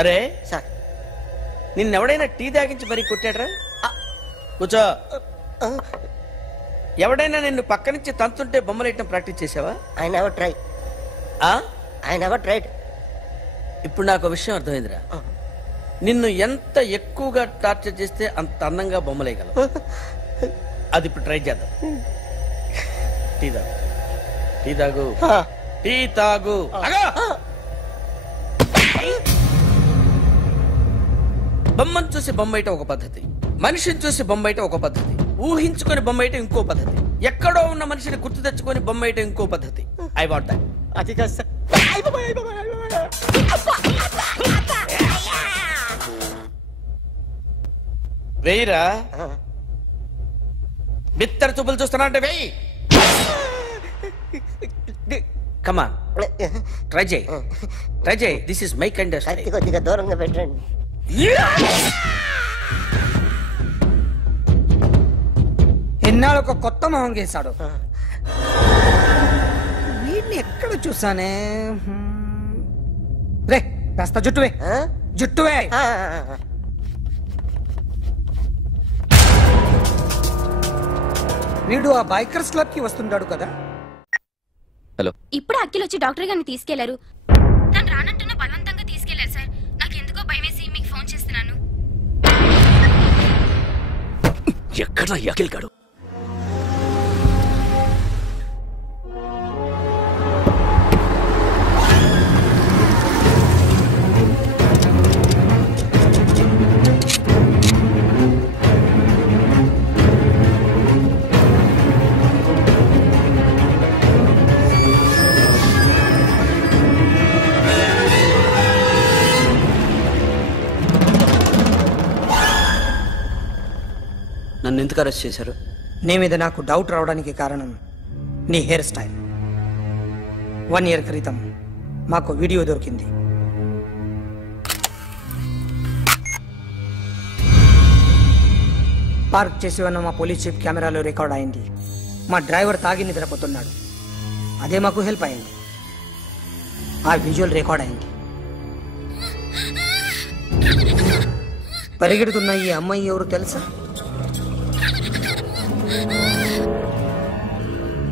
అరే sir నిన్నెవడైనా tea తాగించి మరీ కొట్టాడ్రా? కూర్చో. ఎవడైనా నిన్ను పక్క నుంచి తంతుంటే బొమ్మలేయటం ప్రాక్టీస్ చేసావా? I never try. I never tried. ఇప్పుడు నాకు విషయం అర్థమైందిరా. నిన్ను ఎంత ఎక్కువగా టార్చర్ చేస్తే అంత అందంగా బొమ్మలేయగలవు. అది ఇప్పుడు ట్రై చేద్దాం. టీ తాగు, టీ తాగు, టీ తాగు. బొమ్మను చూసి బొమ్మయటం ఒక పద్ధతి, మనిషిని చూసి బొమ్మయటం ఒక పద్ధతి, ఊహించుకొని బొమ్మయటం ఇంకో పద్ధతి, ఎక్కడో ఉన్న మనిషిని గుర్తు తెచ్చుకొని బొమ్మయటం ఇంకో పద్ధతి. I want that. అది కాదు సార్. వెయ్యిరా. బిత్తర చూపులు చూస్తున్నా అంటే వెయ్యి. కమాన్, ట్రై చేయి, ట్రై చేయి. This is my kind of style. కొద్దిగా దూరంగా పెట్టండి. ఎన్నాళ్ళు ఒక కొత్త మొహం గీశాడు. వీడిని ఎక్కడ చూసానే? రే కాస్త జుట్టువే, జుట్టువే. వీడు ఆ బైకర్స్ క్లబ్ కి వస్తుంటాడు కదా. హలో, ఇప్పుడు అఖిల్ వచ్చి డాక్టర్ గారిని తీసుకెళ్లారు. తను రానంటున్న బలవంతంగా తీసుకెళ్లారు సార్. నాకు ఎందుకో భయమేసి మీకు ఫోన్ చేస్తున్నాను. ఎక్కడ అఖిల్ గాడు? నన్ను ఎందుకు అరెస్ట్ చేశారు? నీ మీద నాకు డౌట్ రావడానికి కారణం నీ హెయిర్ స్టైల్. 1 year క్రితం మాకు వీడియో దొరికింది. పార్క్ చేసి ఉన్న మా పోలీస్ జీప్ కెమెరాలో రికార్డ్ అయింది. మా డ్రైవర్ తాగి నిద్రపోతున్నాడు. అదే మాకు హెల్ప్ అయింది. ఆ విజువల్ రికార్డ్ అయింది. పరిగెడుతున్న ఈ అమ్మాయి ఎవరు తెలుసా?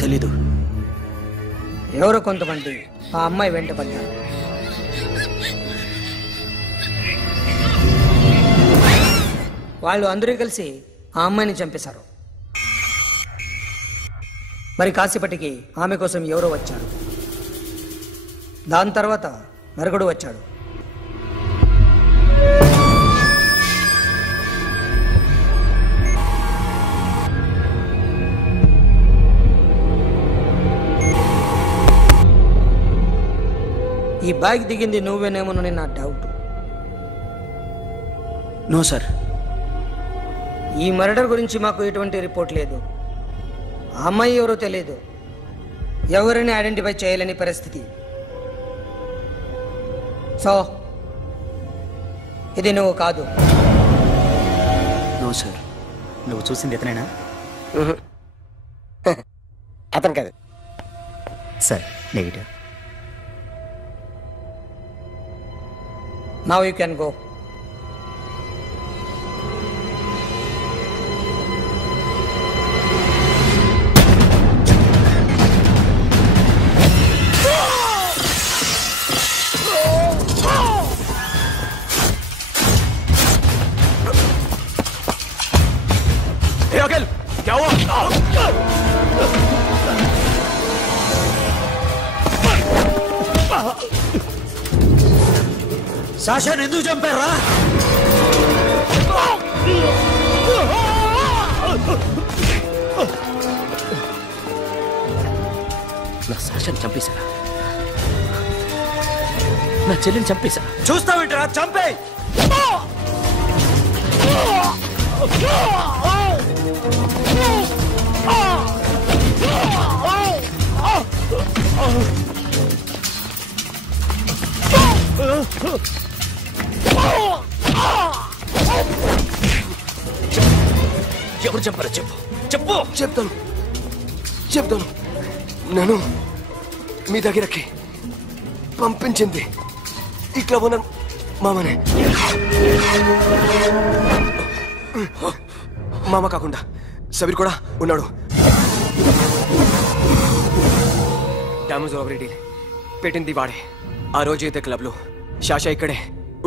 తెలీదు. ఎవరో కొంతమంది ఆ అమ్మాయి వెంట పడ్డారు. వాళ్ళు అందరూ కలిసి ఆ అమ్మాయిని చంపేశారు. మరి కాసేపటికి ఆమె కోసం ఎవరో వచ్చారు. దాని తర్వాత మరొకడు వచ్చాడు. ఈ బైక్ దిగింది నువ్వేనేమోనని నా డౌట్. No sir. ఈ మర్డర్ గురించి మాకు ఎటువంటి రిపోర్ట్ లేదు. ఆ అమ్మాయి ఎవరో తెలియదు. ఎవరిని ఐడెంటిఫై చేయలేని పరిస్థితి. సో ఇది నువ్వు కాదు. No sir. నువ్వు చూసింది ఎతనేనా? అతను కాదు sir. Negative. Now you can go. Hey Akhil, क्या हुआ? సాషాని ఎందుకు చంపారా? నా సాషాని చంపేశారా? నా చెల్లిని చంపేశా. చూస్తావేంట్రా? చంపే. ఎవరు చంపారో చెప్పు, చెప్పు. చెప్తాను. నన్ను మీ దగ్గరకి పంపించింది ఈ క్లబ్ మామనే. మామ కాకుండా సబీర్ కూడా ఉన్నాడు. డ్యామేజ్ ఓవర్ డీల్ పెట్టింది వాడే. ఆ రోజు అయితే క్లబ్లో శాషా ఇక్కడే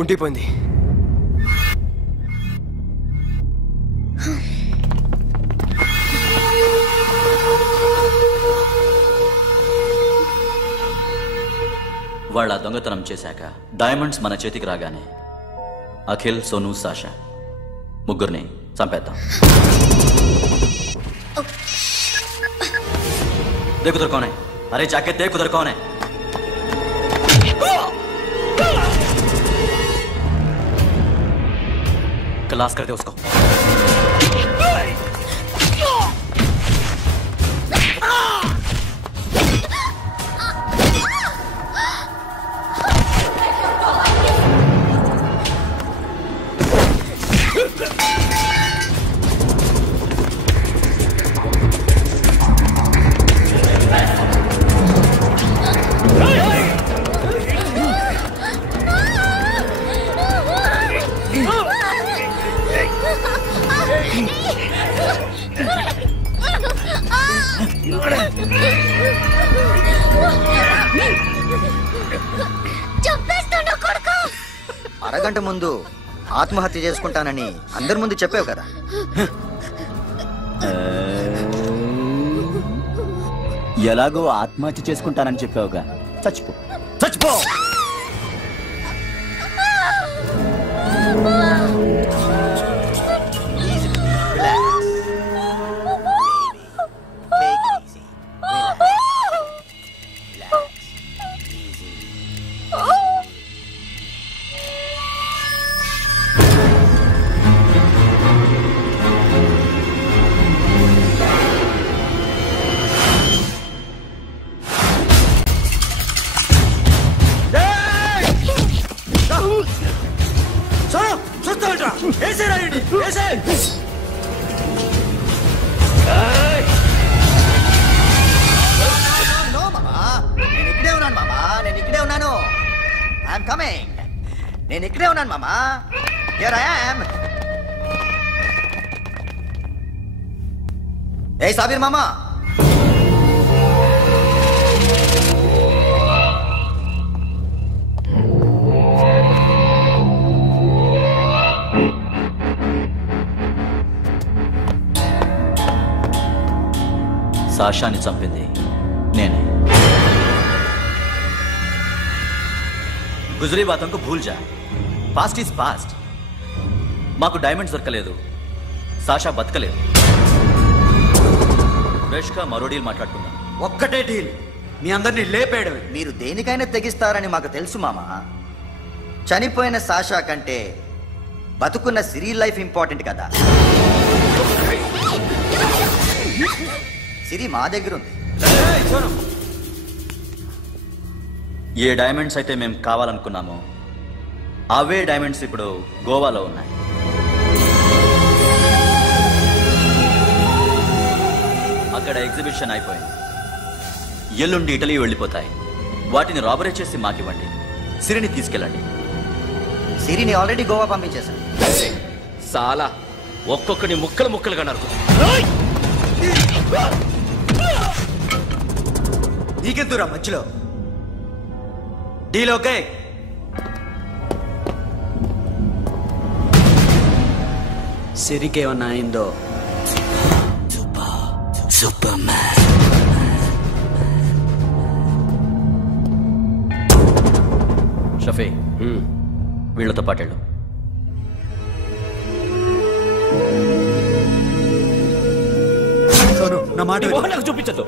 ఉండిపోయింది. వాళ్ళ దొంగతనం చేశాక డైమండ్స్ మన చేతికి రాగానే అఖిల్, సోను, సాషా ముగ్గురిని చంపేద్దాం. देख उधर कौन है? अरे जाके देख उधर कौन है? क्लास कर दे उसको. అరగంట ముందు ఆత్మహత్య చేసుకుంటానని అందరి ముందు చెప్పావు కదా. ఎలాగో ఆత్మహత్య చేసుకుంటానని చెప్పావుగా, చచ్చిపో చచ్చిపో. నేను ఇక్కడే ఉన్నాను మామా. Here I am. ఏ సాబీర్ మామా, సాషాని చంపింది నేనే. గుజరీ బాతం కు భూల్ జా. Past is past. మాకు డైమండ్స్ దొరకలేదు, సాషా బతకలేదు. ఫ్రెష్ గా మరో డీల్ మాట్లాడుకుందాం. ఒక్కటే డీల్, మీ అందరినీ లేపేయడం. మీరు దేనికైనా తెగిస్తారని మాకు తెలుసు మామా. చనిపోయిన సాషా కంటే బతుకున్న సిరి లైఫ్ ఇంపార్టెంట్ కదా. సిరి మా దగ్గర ఉంది. ఏ డైమండ్స్ అయితే మేము కావాలనుకున్నామో అవే డైమండ్స్ ఇప్పుడు గోవాలో ఉన్నాయి. అక్కడ ఎగ్జిబిషన్ అయిపోయింది. ఎల్లుండి ఇటలీ వెళ్ళిపోతాయి. వాటిని రాబరీ చేసి మాకివ్వండి. సిరిని తీసుకెళ్ళండి. సిరిని ఆల్రెడీ గోవా పంపించేశాను. సాలా ఒక్కొక్కని ముక్కలు ముక్కలుగా నరుకు. నీకెందురా మధ్యలో? Deal okay? సిరికేమన్నా అయిందో? Super man. షఫీ, వీళ్ళతో పాటేళ్ళు. నా మాట చూపించదు.